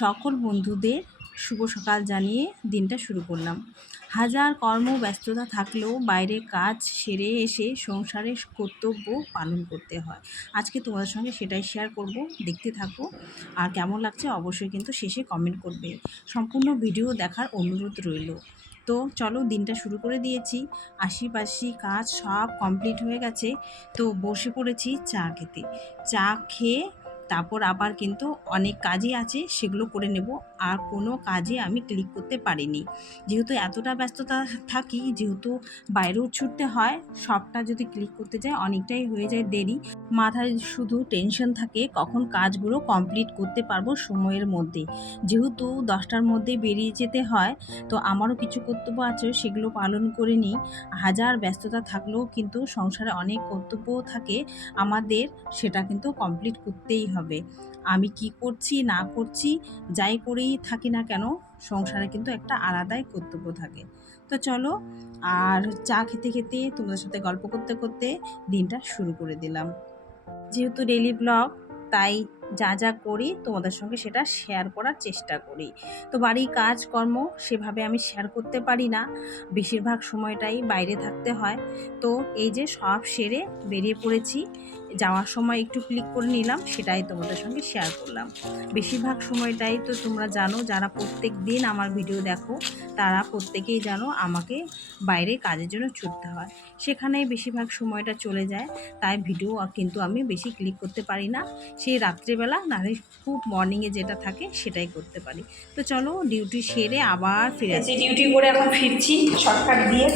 সকল বন্ধুদের শুভ সকাল জানিয়ে দিনটা শুরু করলাম। হাজার কর্মব্যস্ততা থাকলেও বাইরের কাজ সেরে এসে সংসারের কর্তব্য পালন করতে হয়। আজকে তোমাদের সঙ্গে সেটাই শেয়ার করব, দেখতে থাকো। আর কেমন লাগছে অবশ্যই কিন্তু শেষে কমেন্ট করবে। সম্পূর্ণ ভিডিও দেখার অনুরোধ রইল। তো চলো, দিনটা শুরু করে দিয়েছি। আশিপাশি কাজ সব কমপ্লিট হয়ে গেছে। তো বসে পড়েছি চা খেতে। চা খেয়ে তারপর আবার কিন্তু অনেক কাজই আছে, সেগুলো করে নেব। আর কোনো কাজে আমি ক্লিক করতে পারিনি, যেহেতু এতটা ব্যস্ততা থাকি, যেহেতু বাইরেও ছুটতে হয়। সবটা যদি ক্লিক করতে যাই অনেকটাই হয়ে যায় দেরি। মাথায় শুধু টেনশন থাকে কখন কাজগুলো কমপ্লিট করতে পারবো সময়ের মধ্যে। যেহেতু 10টার মধ্যে বেরিয়ে যেতে হয়, তো আমারও কিছু কর্তব্য আছে, সেগুলো পালন করে নিই। হাজার ব্যস্ততা থাকলেও কিন্তু সংসারে অনেক কর্তব্যও থাকে আমাদের, সেটা কিন্তু কমপ্লিট করতেই হবে। আমি কি করছি না করছি, যাই করেই থাকি না কেন, সংসারে কিন্তু একটা আলাদাই কর্তব্য থাকে। তো চলো, আর চা খেতে খেতে তোমাদের সাথে গল্প করতে করতে দিনটা শুরু করে দিলাম। যেহেতু ডেইলি ব্লগ, তাই যা যা করি তোমাদের সঙ্গে সেটা শেয়ার করার চেষ্টা করি। তো বাড়ির কাজকর্ম সেভাবে আমি শেয়ার করতে পারি না, বেশিরভাগ সময়টাই বাইরে থাকতে হয়। তো এই যে সব সেরে বেরিয়ে পড়েছি, যাওয়ার সময় একটু ক্লিক করে নিলাম, সেটাই তোমাদের সঙ্গে শেয়ার করলাম। বেশিরভাগ সময়টাই তো তোমরা জানো, যারা প্রত্যেক দিন আমার ভিডিও দেখো তারা প্রত্যেকেই জানো আমাকে বাইরে কাজের জন্য ছুটতে হয়, সেখানেই বেশিরভাগ সময়টা চলে যায়। তাই ভিডিও কিন্তু আমি বেশি ক্লিক করতে পারি না, সেই রাত্রিবেলা নাহলে খুব মর্নিংয়ে যেটা থাকে সেটাই করতে পারি। তো চলো, ডিউটি সেরে আবার ফিরে আসছি। ডিউটি করে এখন ফিরছি শর্টকাট দিয়ে।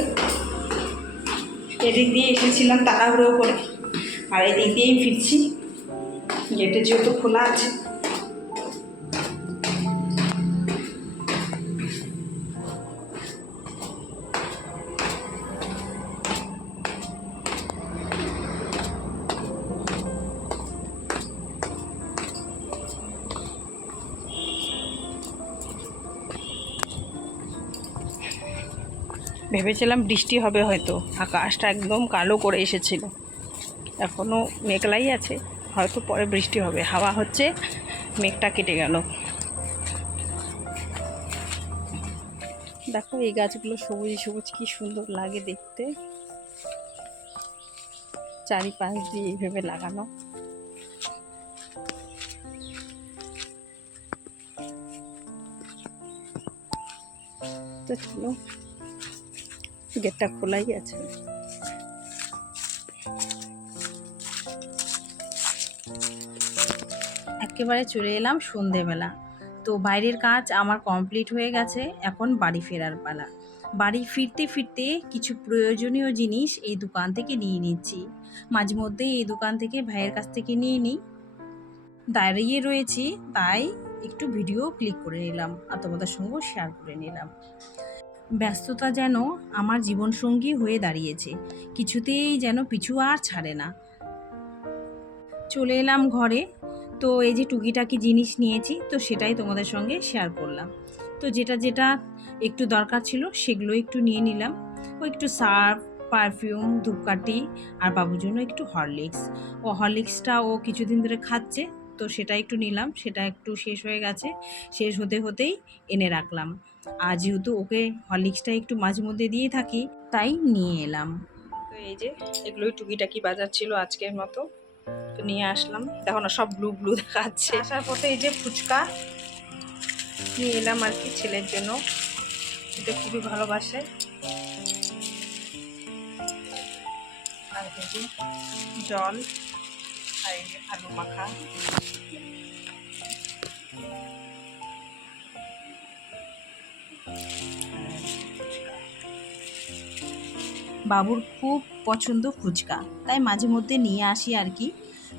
এদিক দিয়ে এসেছিলাম তাড়াহুড়ো করে, আর এদিক দিয়েই ফিরছি। গেটে যেহেতু খোলা আছে। ভেবেছিলাম বৃষ্টি হবে, হয়তো আকাশটা একদম কালো করে এসেছিল, এখনও মেঘলাই আছে, হয়তো পরে বৃষ্টি হবে। হাওয়া হচ্ছে, মেঘটা কেটে গেল। দেখো এই গাছগুলো সবুজ সবুজ, কি সুন্দর লাগে দেখতে, চারিপাশ দিয়ে এইভাবে লাগানো। তো চলো, গেটটা খোলাই আছে। একেবারে চলে এলাম সন্ধেবেলা। তো বাইরের কাজ আমার কমপ্লিট হয়ে গেছে, এখন বাড়ি ফেরার পালা। বাড়ি ফিরতে ফিরতে কিছু প্রয়োজনীয় জিনিস এই দোকান থেকে নিয়ে নিচ্ছি। মাঝে মধ্যেই এই দোকান থেকে ভাইয়ের কাছ থেকে নিয়ে নিই। দাঁড়িয়ে রয়েছি, তাই একটু ভিডিও ক্লিক করে নিলাম আর তোমাদের সঙ্গেও শেয়ার করে নিলাম। ব্যস্ততা যেন আমার জীবনসঙ্গী হয়ে দাঁড়িয়েছে, কিছুতেই যেন পিছু আর ছাড়ে না। চলে এলাম ঘরে। তো এই যে টুকিটাকি জিনিস নিয়েছি, তো সেটাই তোমাদের সঙ্গে শেয়ার করলাম। তো যেটা যেটা একটু দরকার ছিল সেগুলো একটু নিয়ে নিলাম। ও একটু সার্ফ, পারফিউম, ধূপকাঠি, আর বাবুর জন্য একটু হরলিক্স। ও হরলিক্সটা ও কিছুদিন ধরে খাচ্ছে, তো সেটা একটু নিলাম। সেটা একটু শেষ হয়ে গেছে, শেষ হতে হতেই এনে রাখলাম। আর যেহেতু ওকে হরলিক্সটা একটু মাঝে মধ্যে দিয়ে থাকি, তাই নিয়ে এলাম। তো এই যে এগুলোই টুকিটাকি বাজার ছিল আজকের মতো, তো নিয়ে আসলাম। দেখো না, সব ব্লু ব্লু দেখাচ্ছে। আসার পথে এই যে ফুচকা নিয়ে এলাম আর কি, ছেলের জন্য, এটা খুবই ভালোবাসে। আর এই যে জল, আর এই যে আলু মাখা। বাবুর খুব পছন্দ ফুচকা, তাই মাঝে মধ্যে নিয়ে আসি আর কি।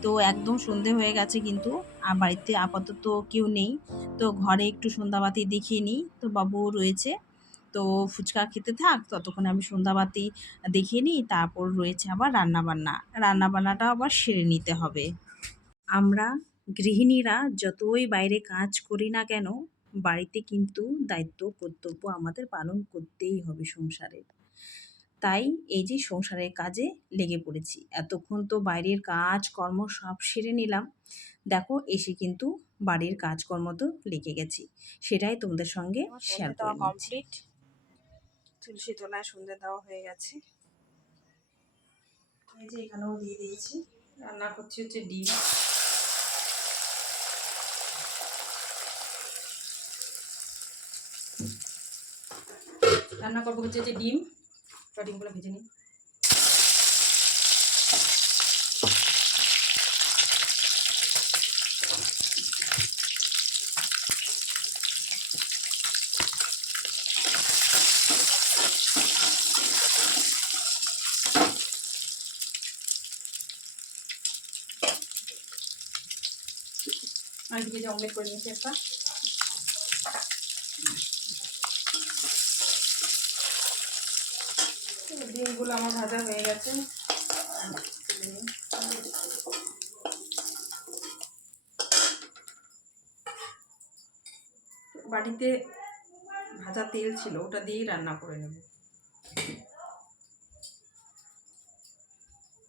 তো একদম সন্ধে হয়ে গেছে কিন্তু, আর বাড়িতে আপাতত কেউ নেই। তো ঘরে একটু সন্ধ্যাবাতি দেখিয়ে নিই, তো বাবু রয়েছে। তো ফুচকা খেতে থাক, ততক্ষণে আমি সন্ধ্যাবাতি দেখিয়ে নিই। তারপর রয়েছে আবার রান্নাবান্না, রান্নাবান্নাটা আবার সেরে নিতে হবে। আমরা গৃহিণীরা যতই বাইরে কাজ করি না কেন, বাড়িতে কিন্তু দায়িত্ব কর্তব্য আমাদের পালন করতেই হবে সংসারে। তাই এই যে সংসারের কাজে লেগে পড়েছি। এতক্ষণ তো বাইরের কাজ কর্ম সব সেরে নিলাম। দেখো এসে কিন্তু বাড়ির কাজকর্ম তো লেগে গেছি, সেটাই তোমাদের সঙ্গে শেয়ার করে কমপ্লিট। তুলসী তলায় সন্ধ্যে দেওয়া হয়ে গেছে। এই যে এখানেও দিয়ে দিয়েছি। রান্না করছি হচ্ছে ডিম। রান্না করবো হচ্ছে যে ডিমগুলো ভেজে নিই। আর কি যে অমলেট করে নিয়েছি একটা। ডিমগুলো আমার ভাজা হয়ে গেছে। বাড়িতে ভাজা তেল ছিল, ওটা দিয়েই রান্না করে নেব।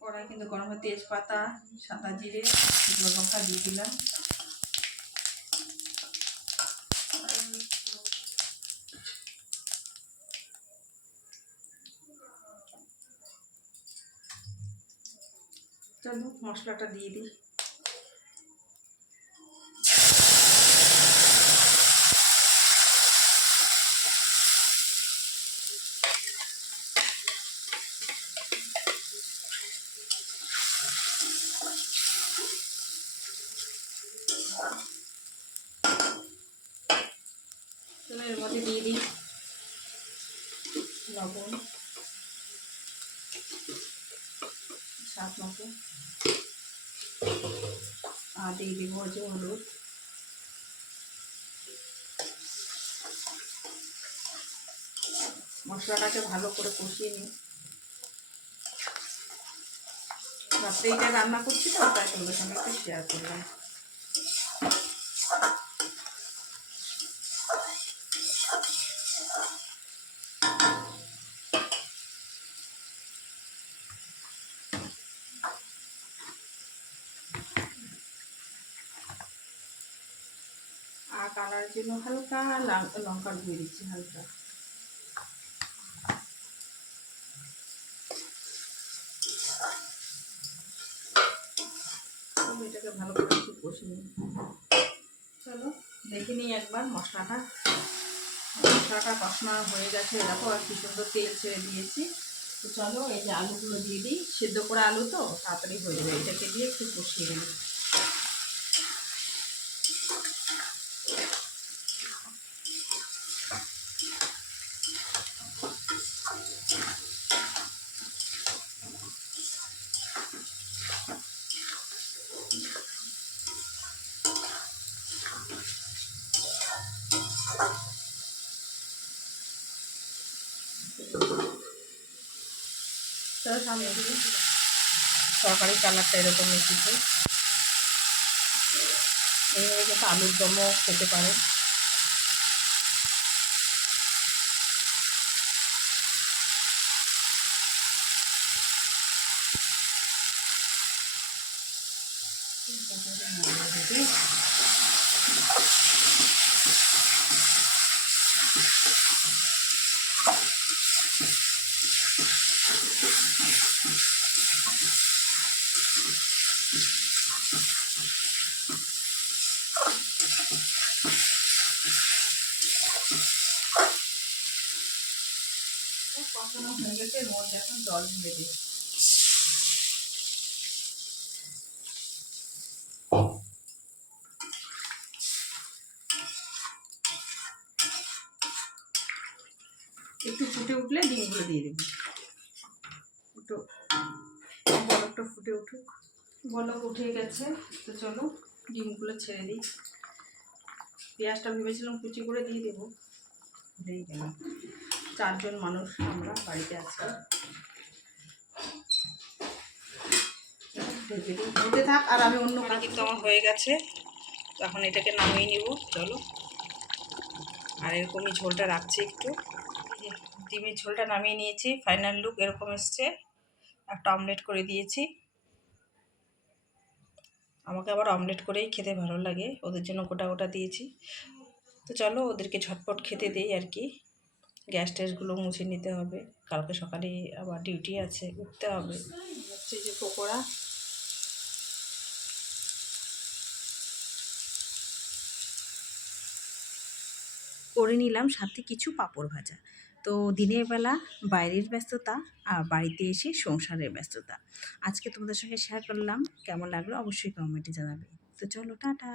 কড়াই কিন্তু গরমে তেজপাতা, সাদা জিরে, শুকনো লঙ্কা দিয়ে দিলাম। চলো মশলাটা দিয়ে দিই। চলো এর মধ্যে দিয়ে দিই লবণ, স্বাদ মতো, আর দিয়ে দেবো হচ্ছে হলুদ। মশলাটাকে ভালো করে কষিয়ে নিই। রাত্রে এটা রান্না করছি তো, তাই তোমাদের সঙ্গে একটু শেয়ার করলাম। আর কালারের জন্য হালকা লঙ্কার গুঁড়ো দিচ্ছি, হালকা। এটাকে ভালো করে একটু কষিয়ে নিই। চলো দেখে নিই একবার মশলাটা কষানো হয়ে গেছে। দেখো আর কি সুন্দর তেল ছেড়ে দিয়েছি। তো চলো এই যে আলুগুলো দিয়ে দিই। সেদ্ধ করা আলু তো তাড়াতাড়ি হয়ে যাবে। এটাকে দিয়ে একটু কষিয়ে নিই। তাহলে সামনে দিকে তরকারি কালারটা এরকম এসেছে। এইভাবে কিন্তু আলুর দমও খেতে পারে। কষানো হয়ে গেছে, এর মধ্যে এখন জল দিয়ে দিই। একটু ফুটে উঠলে ডিমগুলো দিয়ে দেবো। একটু বলকটা ফুটে উঠুক। বলক উঠে গেছে, তো চলো ডিমগুলো ছেড়ে দিই। পেঁয়াজটা ভেবেছিলাম কুচি করে দিয়ে দেবো, ভুলেই গেলাম। 4 জন মানুষ আমরা বাড়িতে আছি। হতে থাক আর আমি অন্য কাজ। কিন্তু আমার হয়ে গেছে, এখন এটাকে নামিয়ে নিব। চলো আর এরকমই ঝোলটা রাখছি একটু। ডিমের ঝোলটা নামিয়ে নিয়েছি। ফাইনাল লুক এরকম এসছে। একটা অমলেট করে দিয়েছি। আমাকে আবার অমলেট করেই খেতে ভালো লাগে, ওদের জন্য গোটা গোটা দিয়েছি। তো চলো ওদেরকে ঝটপট খেতে দেই আর কি। গ্যাস ট্যাসগুলো মুছে নিতে হবে, কালকে সকালে আবার ডিউটি আছে, উঠতে হবে। হচ্ছে যে পকোড়া, করে নিলাম, সাথে কিছু পাঁপড় ভাজা। তো দিনের বেলা বাইরের ব্যস্ততা, আর বাড়িতে এসে সংসারের ব্যস্ততা আজকে তোমাদের সঙ্গে শেয়ার করলাম। কেমন লাগলো অবশ্যই কমেন্টে জানাবে। তো চলো টাটা।